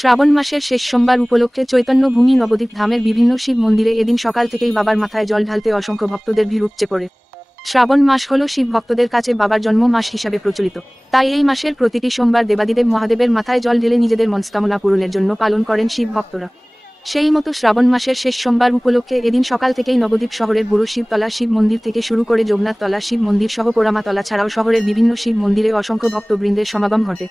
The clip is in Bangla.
শ্রাবণ মাসের শেষ সোমবার উপলক্ষে চৈতন্যভূমি নবদ্বীপ ধামের বিভিন্ন শিব মন্দিরে এদিন সকাল থেকেই বাবার মাথায় জল ঢালতে অসংখ্য ভক্তদের ভিড় উপচে পড়ে। শ্রাবণ মাস হল শিব ভক্তদের কাছে বাবার জন্ম মাস হিসাবে প্রচলিত। তাই এই মাসের প্রতিটি সোমবার দেবাদিদেব মহাদেবের মাথায় জল ঢেলে নিজেদের মনস্কামনা পূরণের জন্য পালন করেন শিব ভক্তরা। সেই মতো শ্রাবণ মাসের শেষ সোমবার উপলক্ষে এদিন সকাল থেকেই নবদ্বীপ শহরের বুড়ো শিবতলা শিব মন্দির থেকে শুরু করে যোগনাথতলা শিব মন্দির সহ পোড়ামাতলা ছাড়াও শহরের বিভিন্ন শিব মন্দিরে অসংখ্য ভক্তবৃন্দের সমাগম ঘটে।